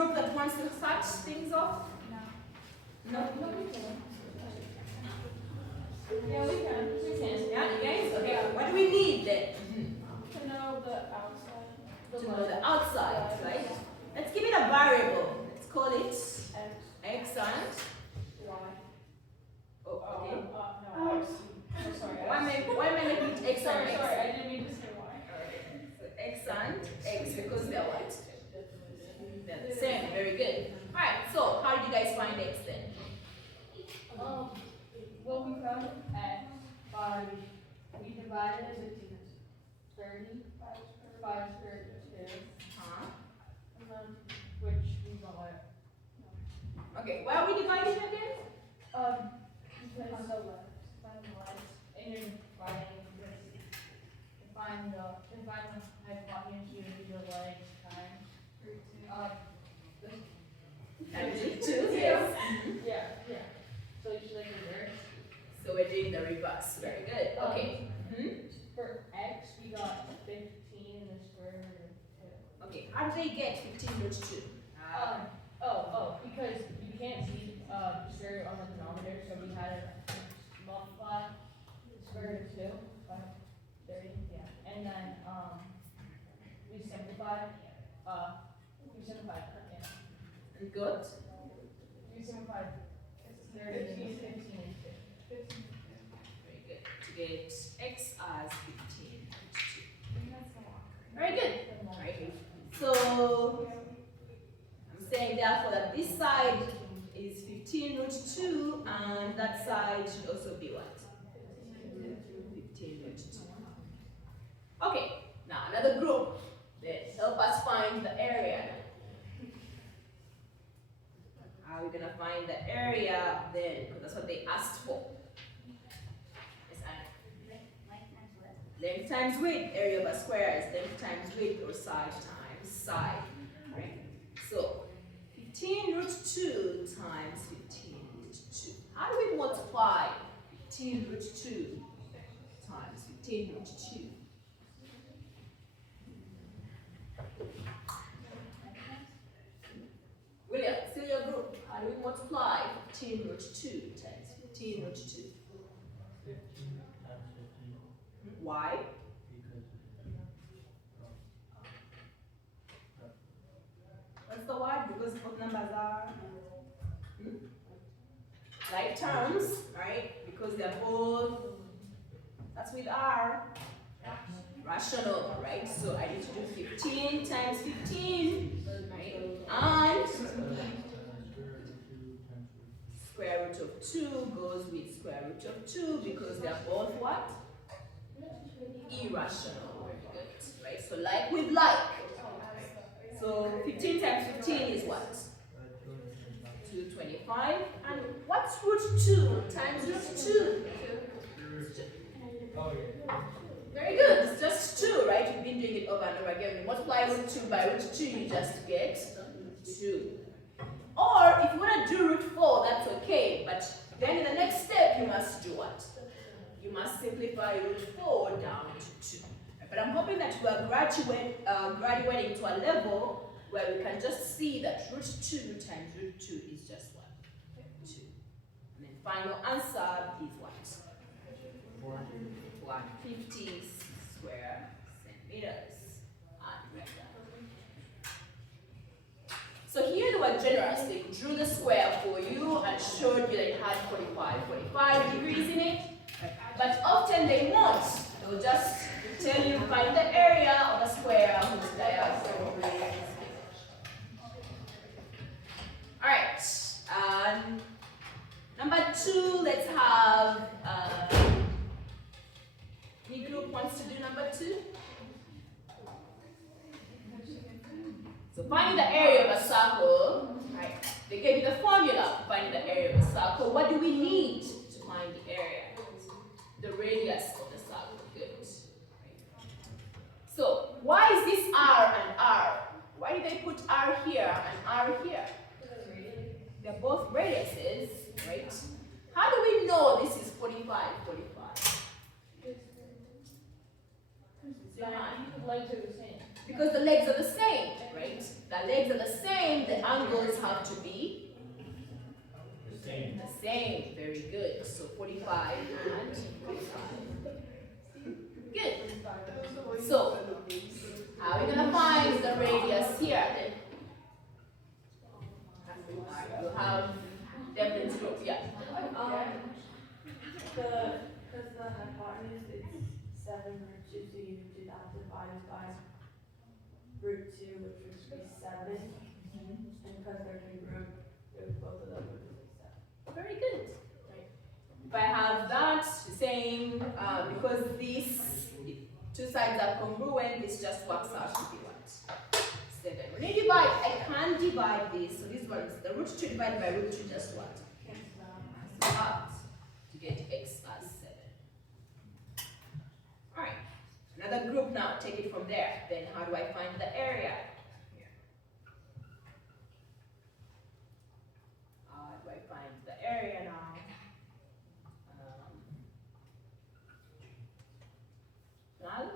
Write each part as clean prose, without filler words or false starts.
group that wants to start things off? No? No, we can. Yeah, we can. We can. Yeah, you guys? Okay, what do we need then? To know the outside. To know the outside, right? Let's give it a variable. Let's call it X. x and Y. oh, okay. No, X. Oh, sorry. Why am I making it x and Sorry, x? sorry, I didn't mean to say Y. So x and x because they're what? They're the same. Very good. Alright, so how did you guys find x then? Well, we found X by, we divided it into 30, 5 squared to 2, Huh? and then, which we got, Okay, why are we dividing again? because on the left, and you're dividing, find the hypotenuse, you do your legs times, Times 2, yes. yeah, so you should like reverse. So we're doing the reverse. Very good. Okay. For X, we got 15 in the square root of 2. Okay, how do they get 15 root 2? Because you can't see square root on the denominator, so we had to multiply square root of 2 by 30, yeah. And then we simplified, yeah. And good. We simplified 30 and 15 and 2. Very good. To get x as 15 root 2. Very good. Right. So I'm saying therefore that this side is 15 root 2 and that side should also be what? 15 root 2. Okay, now another group. Let's help us find the area. How are we going to find the area then? Because that's what they asked for. Yes, length times width. Area of a square is length times width or side times side. Right? So 15 root 2 times 15 root 2. How do we multiply 15 root 2 times 15 root 2? William, still your group. How do we multiply 15 root 2 times 15 root 2? Why? What's the why? Because both numbers are like terms, right? Because they're both, that's with R, rational, right? So I need to do 15 times 15, right? And square root of 2 goes with square root of 2 because they're both what? Irrational. Very good, right? So like with like. So 15 times 15 is what? 225. And what's root 2 times root 2? Very good. It's just 2, right? You've been doing it over and over again. You multiply root 2 by root 2, you just get 2. Or if you want to do root 4, that's okay. But then in the next step, you must do what? You must simplify root 4 down to 2. But I'm hoping that we are graduating to a level where we can just see that root 2 times root 2 is just what? 2. And then final answer is what? 150 square centimeters. So here they were generous. They drew the square for you and showed you that it had 45 degrees in it. But often they won't. They'll just tell you find the area of a square whose diagonal is. Alright. Number 2, let's have any group wants to do number 2? So finding the area of a circle, right? They gave you the formula for finding the area of a circle. What do we need to find the area? The radius of the circle. Good. Right. So why is this R and R? Why did they put R here and R here? They're both radiuses, right? How do we know this is 45? Legs are the same. Because the legs are the same, right? The legs are the same, the angles have to be The same. the same. Very good. So 45 and 45. Good. So, how are we going to find the radius here then? We'll have Devlin's group, yeah. Because the hypotenuse is 7√2, so you do that divided by √2, which would be 7. And because they're congruent, both of them would be 7. Very good. If I have that same, because these two sides are congruent, this just works out to be what? 7. When you divide, I can't divide this. So this one, the √2 divided by √2 just what? So out to get x as 7. Alright. Another group now, take it from there. Then how do I find the area? How do I find the area now? Now?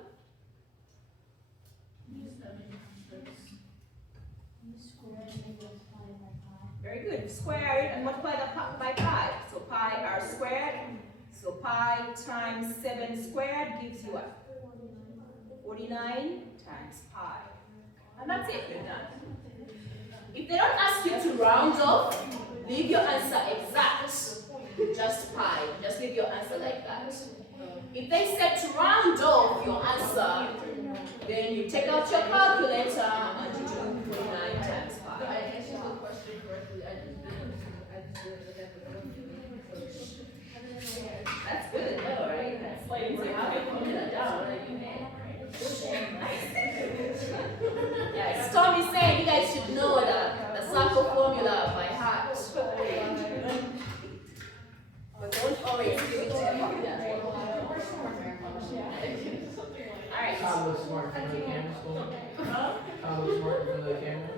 Very good. Square it and multiply the by pi. So pi r squared. So pi times 7 squared gives you what? 49 times pi. And that's it, you're done. If they don't ask you to round off, leave your answer exact. Just pi. Just leave your answer like that. If they said to round off your answer, then you take out your calculator and you do 49 times pi. I answered the question correctly. I just did it. That's good, though, right? That's like, so how do you put that down? Yeah, Storm is saying you guys should know the circle formula by heart. But don't always give it to me. Alright. Kyle looks smart from the camera school. Kyle looks smart from the camera.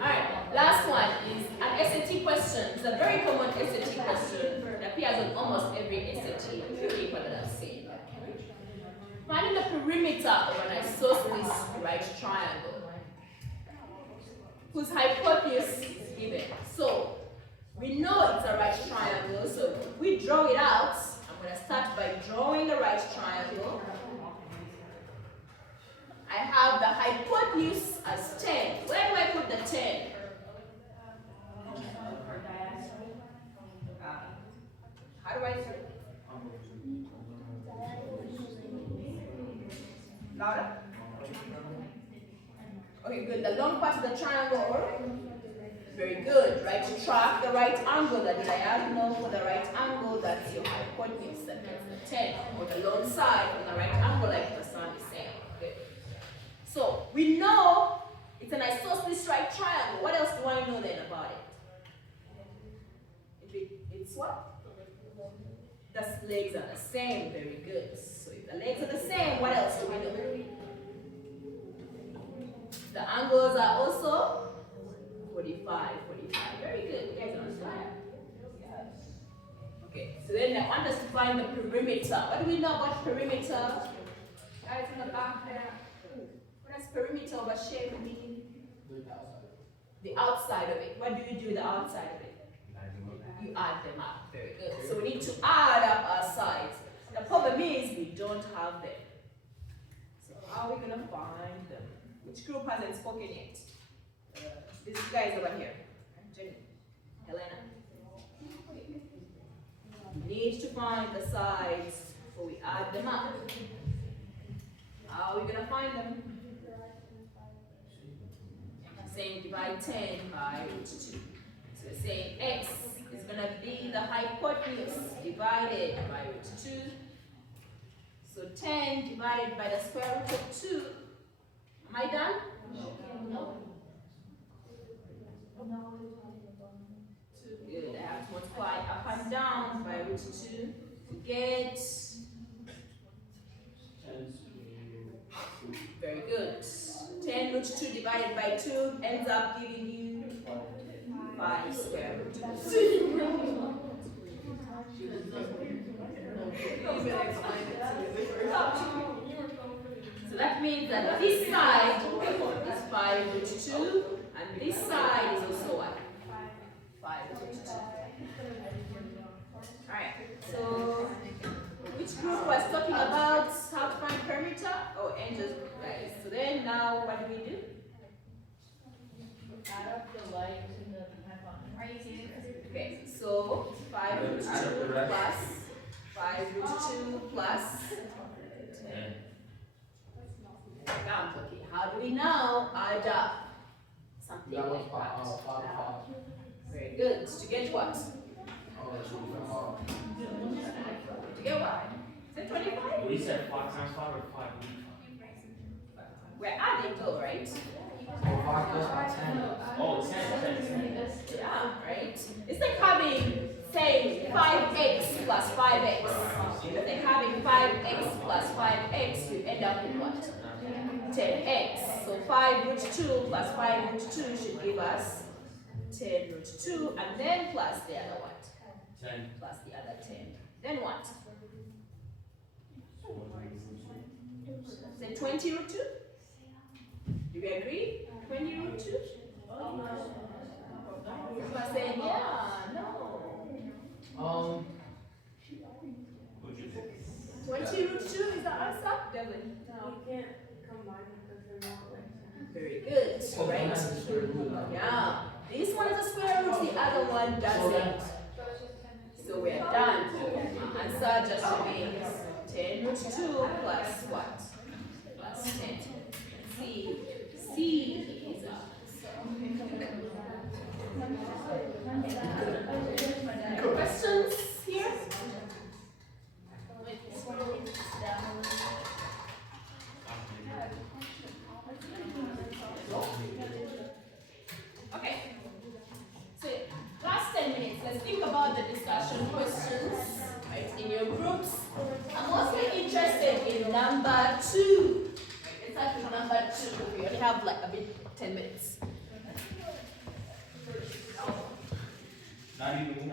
Alright, last one is an SAT question. It's a very common SAT question that appears on almost every SAT paper that I've seen. Finding the perimeter of an isosceles right triangle whose hypotenuse is given. So, we know it's a right triangle, so if we draw it out, I'm going to start by drawing the right triangle. I have the hypotenuse as 10. Where do I put the 10? How do I say it? Louder? Okay, good. The long part of the triangle. Very good. Right? To track the right angle, the diagonal for the right angle, that's your hypotenuse, that is the 10. Or the long side from the right angle, like the sun is saying. Good. So, we know it's an isosceles right triangle. What else do I know then about it? It's what? The legs are the same. Very good. So, if the legs are the same, what else do we know? The angles are also 45, 45. Very good. You guys are on fire. Okay, so then I want us to find the perimeter. What do we know about perimeter? Guys in the back there. What does perimeter of a shape mean? The outside of it. What do you do with the outside of it? You add them up. Very good. So we need to add up our sides. The problem is we don't have them. So how are we going to find them? Which group hasn't spoken yet? These guys over here. Jenny, Helena. We need to find the sides before we add them up. How are we going to find them? Saying divide 10 by √2. So we're saying x is going to be the hypotenuse divided by √2. So 10 divided by the square root of 2. Am I done? No. Good. I have to multiply up and down by √2 to get. Very good. 10 √2 divided by 2 ends up giving you 5 square root of 2. So So that means that this side is 5 root 2, and this side is also what? 5 root 2. Alright, so which group was talking about how to find perimeter? Oh, Angel's group, guys. So then now what do we do? Add up the legs and the hypotenuse. Are you seeing it? Okay, so 5 root 2 plus 5 root 2 plus 10. Okay, how do we now add up something That was like five, that? 5. Very good. To get what? Oh, that's really hard. To get what? Is it 25? We said 5 times 5 or 5 We're adding though, right? Oh, 5 plus 10. Oh, 10. Yeah, right? It's like having, say, 5x plus 5x. It's like having 5x plus 5x, you end up with what? 10x. So 5 root 2 plus 5 root 2 should give us 10 root 2, and then plus the other what? 10. Plus the other 10. Then what? Say 20 root 2? Do we agree? 20 root 2? You are saying, yeah, no. 20 root 2 is the answer? Devlin? No, you can't combine them because they're not like. Very good, So right? that's the square root. Yeah. This one is a square root, the other one doesn't. So we're done. Answer just remains 10 root 2 plus what? Plus 10. C is questions here? Okay. So last 10 minutes, let's think about the discussion questions, right, in your groups. I'm mostly interested in number 2. Right, let's start with number 2. We only have like a bit 10 minutes. Not even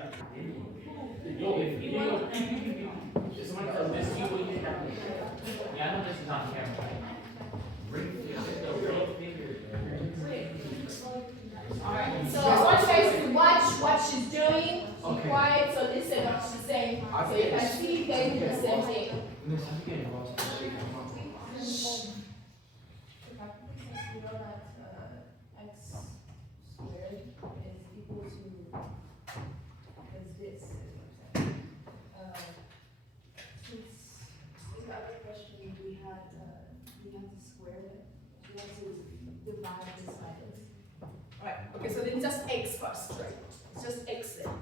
Yo, if someone does this, you will get that. Yeah, I know this is on camera. Bring the real finger. Alright, so I want you guys to watch what she's doing. Be Okay. quiet, so listen what she's saying. So you can see you guys do the same thing. Miss, I'm getting lost. You know that x squared is equal to is this. Since in the other question we had to square it, we had to divide this by this. Alright, okay, so then just x first, right? It's just x then.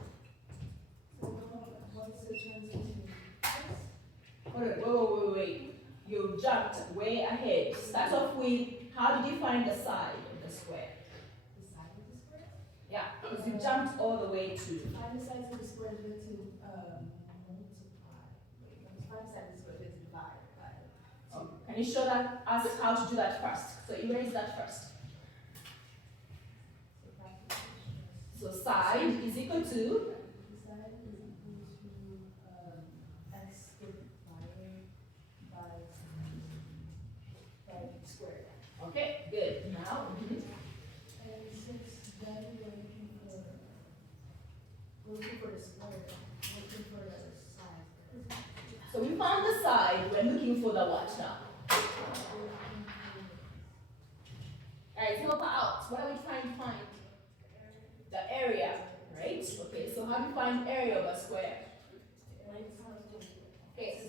So what's the transition? Hold on, wait. You jumped way ahead. Start off with how did you find the side of the square? The side of the square? Yeah, because you jumped all the way to. Find the sides of the square to multiply. Wait, find the sides of the square to divide by. Can you show that us how to do that first? So erase that first. So side is equal to Side is equal to x divided by squared. okay, good. Now And since then we're looking for the square, looking for the side. so we found the side, we're looking for the what now? Alright, help out. What are we trying to find? The area, right? Okay, so how do you find area of a square? Okay,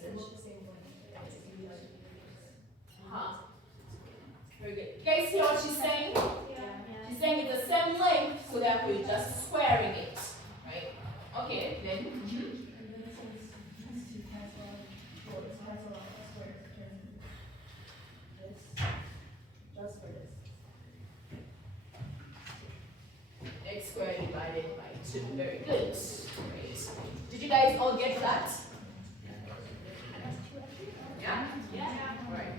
huh. Very good. You guys hear what she's saying? She's saying it's the same length, so therefore you're just squaring it, right? Okay, then. And then since to cancel out squares, turn this just for this. X squared divided by 2. Very good. Great. Did you guys all get that? Yeah? Yeah. Right.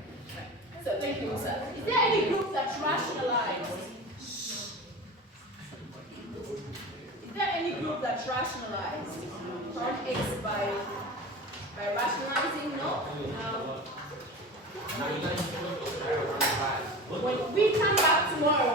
So thank you, sir. Is there any group that rationalized? Is there any group that rationalized? Found X by rationalizing? No? Now you guys can go to run class. When we come back tomorrow,